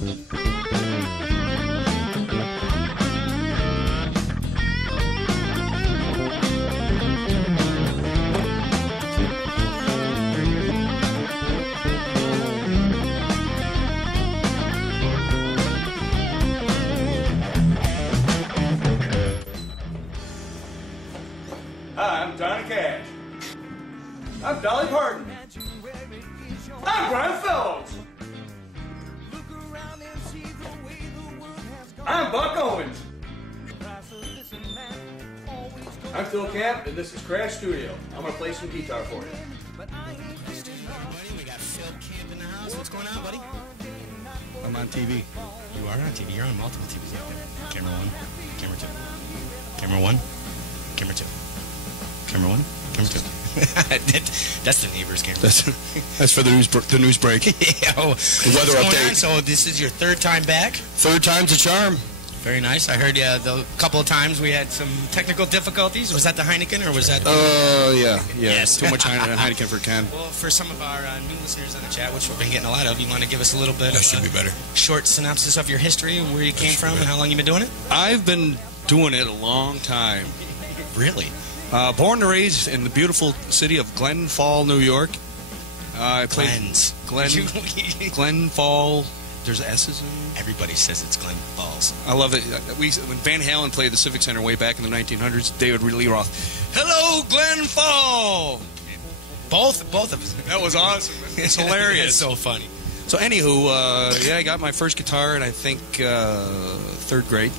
Hi, I'm Johnny Cash. I'm Dolly Parton. I'm Brian Fellows. I'm Buck Owens. I'm Phil Camp, and this is Crash Studio. I'm going to play some guitar for you. Buddy, we got Phil Camp in the house. What's going on, buddy? I'm on TV. You are on TV. You're on multiple TVs out there. Camera 1, camera 2. Camera 1, camera 2. Camera 1, camera 2. That's the neighbor's camera. That's for the news break. Yeah, the weather update. So this is your third time back? Third time's a charm. Very nice. I heard the couple of times we had some technical difficulties. Was that the Heineken or was that? Yeah. Yes. Too much Heineken for Ken. Well, for some of our new listeners in the chat, which we've been getting a lot of, you want to give us a little bit That should be better. Short synopsis of your history, where you came from, and how long you've been doing it? I've been doing it a long time. Really? Born and raised in the beautiful city of Glen Fall, New York. I played Glen Fall. There's S's in it. Everybody says it's Glen Falls. I love it. When Van Halen played the Civic Center way back in the 1900s, David Lee Roth, "Hello, Glen Fall." Both of us. That was awesome. It's hilarious. It's so funny. So anywho, I got my first guitar in I think third grade.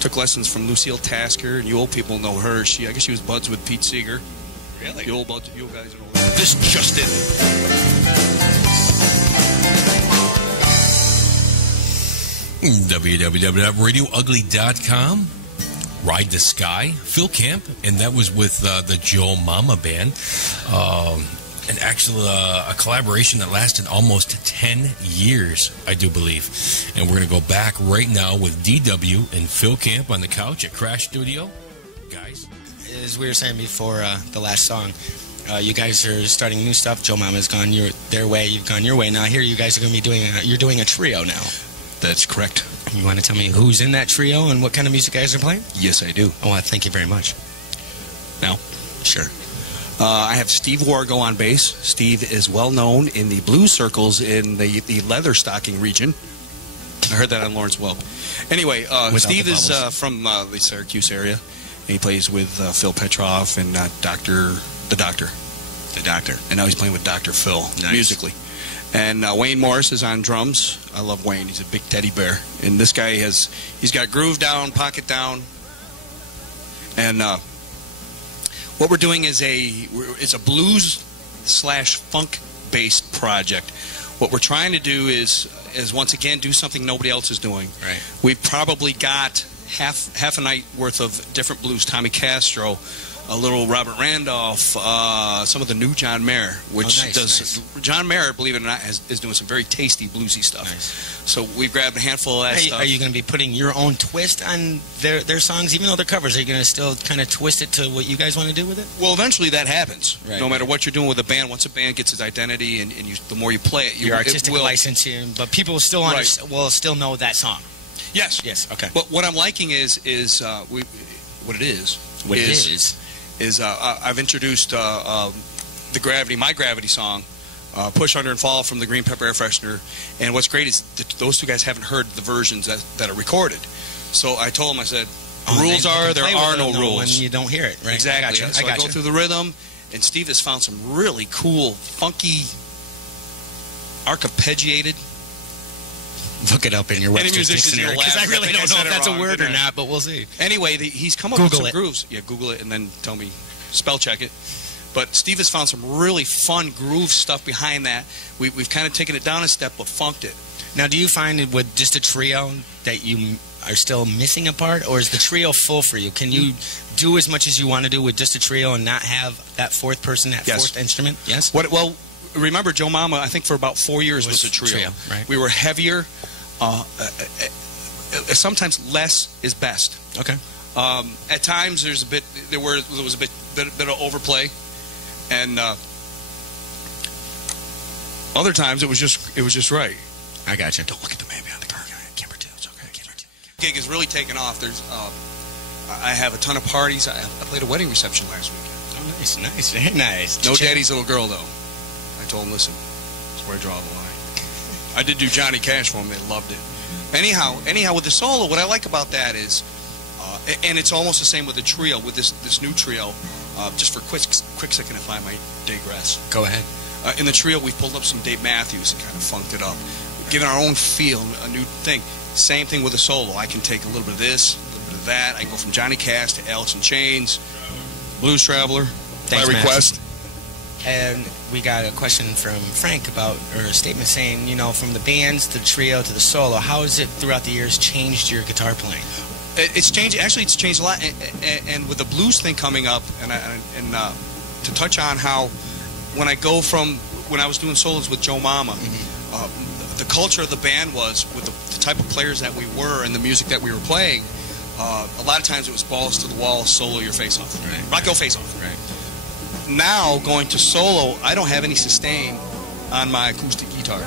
Took lessons from Lucille Tasker, and you old people know her. I guess she was buds with Pete Seeger. Really? You guys know that. This just in. www.radiougly.com. Ride the Sky, Phil Camp, and that was with the Joe Mama Band. And actually a collaboration that lasted almost 10 years, I do believe. And we're going to go back right now with DW and Phil Camp on the couch at Crash Studio. Guys. As we were saying before the last song, you guys are starting new stuff. Joe Mama's gone their way, you've gone your way. Now here you guys are going to be doing a trio now. That's correct. You want to tell me who's in that trio and what kind of music you guys are playing? Yes, I do. Oh, thank you very much. Now? Sure. I have Steve Wargo on bass. Steve is well known in the blues circles in the leather stocking region. I heard that on Lawrence Welk. Anyway, Steve is from the Syracuse area. And he plays with Phil Petroff and The Doctor. And now he's playing with Dr. Phil musically. And Wayne Morris is on drums. I love Wayne. He's a big teddy bear. And this guy he's got groove down, pocket down. And what we're doing is it's a blues/funk based project. What we're trying to do is once again do something nobody else is doing. Right. We've probably got half a night worth of different blues. Tommy Castro, a little Robert Randolph, some of the new John Mayer, which does. John Mayer, believe it or not, is doing some very tasty bluesy stuff. Nice. So we've grabbed a handful of that stuff. Are you going to be putting your own twist on their songs, even though they're covers? Are you going to still kind of twist it to what you guys want to do with it? Well, eventually that happens. Right. No matter what you're doing with a band, once a band gets its identity, and the more you play it, your artistic license, but people will still will still know that song. Yes. Yes. Okay. What I'm liking is I've introduced my Gravity song, Push Under and Fall from the Green Pepper Air Freshener. And what's great is those two guys haven't heard the versions that are recorded. So I told them, I said, rules are there are no rules. When you don't hear it, right? Exactly. I So I go through the rhythm, and Steve has found some really cool, funky, arpeggiated. Look it up in your Webster's dictionary, because I really don't know if that's a word or not, but we'll see. Anyway, he's come up with some grooves. Yeah, Google it and then tell me, spell check it. But Steve has found some really fun groove stuff behind that. We've kind of taken it down a step, but funked it. Now, do you find with just a trio that you are still missing a part, or is the trio full for you? Can you do as much as you want to do with just a trio and not have that fourth person, fourth instrument? Yes. Well, remember, Joe Mama, I think for about 4 years was a trio. Right. We were heavier. Sometimes less is best. Okay. At times there was a bit of overplay, and other times it was just right. I got you. Don't look at the man gig has really taken off. There's, I have a ton of parties. I played a wedding reception last weekend. Oh, nice, nice, very nice. No daddy's little girl, though. I told him, listen, that's where I draw the line. I did do Johnny Cash for them. They loved it. Anyhow, with the solo, what I like about that is, and it's almost the same with the trio, with this new trio. Just for a quick second, if I might digress. Go ahead. In the trio, we've pulled up some Dave Matthews and kind of funked it up, given our own feel, a new thing. Same thing with the solo. I can take a little bit of this, a little bit of that. I can go from Johnny Cash to Alice in Chains, Blues Traveler, Thanks, by request. And we got a question from Frank about, or a statement saying, you know, from the bands to the trio to the solo, how has it throughout the years changed your guitar playing? It's changed. Actually, it's changed a lot. And with the blues thing coming up, and to touch on how when I go from when I was doing solos with Joe Mama, the culture of the band was with the type of players that we were and the music that we were playing. A lot of times it was balls to the wall, solo your face off, rock your face off. Right. Now going to solo, I don't have any sustain on my acoustic guitar,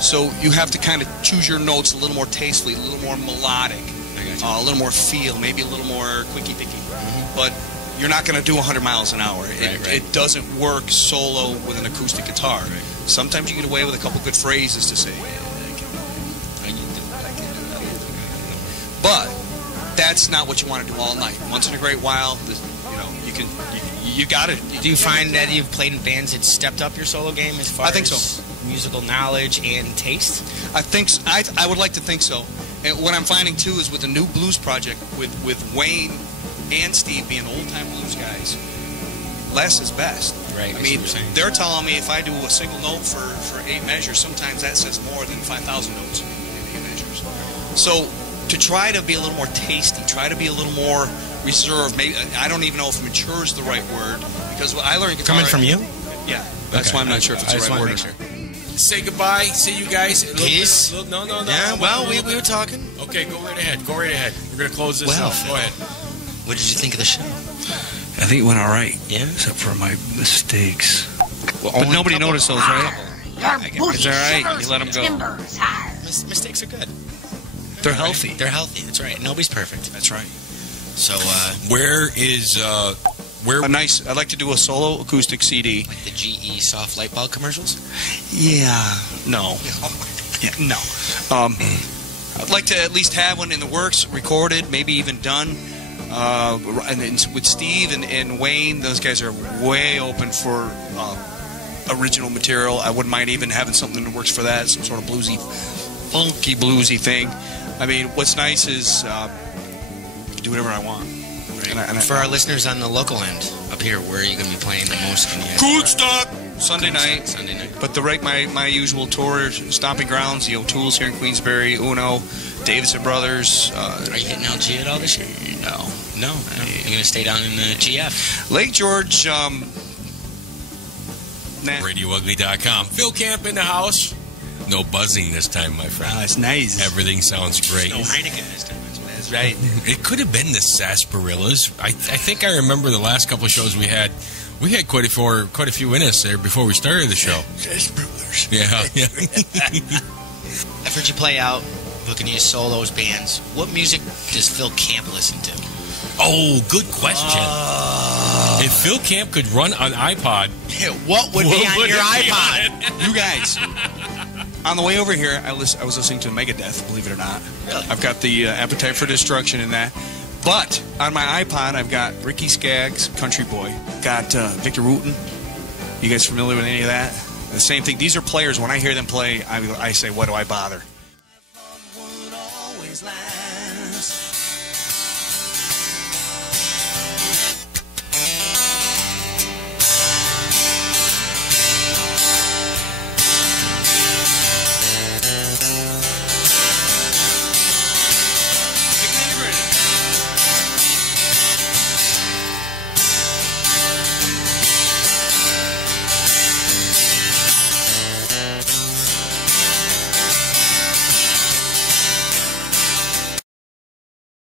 so you have to kind of choose your notes a little more tastefully, a little more melodic. A little more feel, maybe a little more quicky-picky. But you're not going to do 100 miles an hour. It doesn't work solo with an acoustic guitar. Right. Sometimes you get away with a couple good phrases to say, I can do that. But that's not what you want to do all night. Once in a great while, you got it. Do you find that you've played in bands that stepped up your solo game as far as musical knowledge and taste? I think so. I would like to think so. And what I'm finding, too, is with the new blues project, with Wayne and Steve being old-time blues guys, less is best. Right. I mean, they're telling me if I do a single note for 8 measures, sometimes that says more than 5,000 notes in 8 measures. So to try to be a little more tasty, try to be a little more reserved, maybe I don't even know if mature is the right word, because I learned guitar... Coming from you? Yeah. That's why I'm not sure if it's the right word. Say goodbye. See you guys. Peace. No. Yeah, well, we were talking. Okay, go right ahead. Go right ahead. We're going to close this off. Go ahead. What did you think of the show? I think it went all right. Yeah? Except for my mistakes. Well, but nobody noticed those, right? It's all right. You let them go. Mistakes are good. They're healthy. They're healthy. That's right. Nobody's perfect. That's right. So, where is... I'd like to do a solo acoustic CD. Like the GE soft light bulb commercials? Yeah. No. Yeah, no. I'd like to at least have one in the works, recorded, maybe even done. And with Steve and Wayne, those guys are way open for original material. I wouldn't mind even having something in the works for that, some sort of bluesy, funky bluesy thing. I mean, what's nice is I can do whatever I want. And for our listeners on the local end up here, where are you going to be playing the most? Woodstock! Sunday night. But my usual tour, stomping grounds, the O'Toole's here in Queensbury, Uno, Davidson Brothers. Are you hitting LG at all this year? No. You're going to stay down in the GF? Lake George, RadioUgly.com. Phil Camp in the house. No buzzing this time, my friend. It's nice. Everything sounds great. No Heineken this time. That's right. It could have been the Sarsaparillas. I think I remember the last couple of shows we had. We had quite a few in us there before we started the show. Sarsaparillas. Yeah. I've heard you play out, booking these solos, bands. What music does Phil Camp listen to? Oh, good question. If Phil Camp could run an iPod, what would be on your iPod? You guys. On the way over here, I was listening to Megadeth, believe it or not. Really? I've got the Appetite for Destruction in that. But on my iPod, I've got Ricky Skaggs, Country Boy. Got Victor Wooten. You guys familiar with any of that? The same thing. These are players. When I hear them play, I say, what do I bother?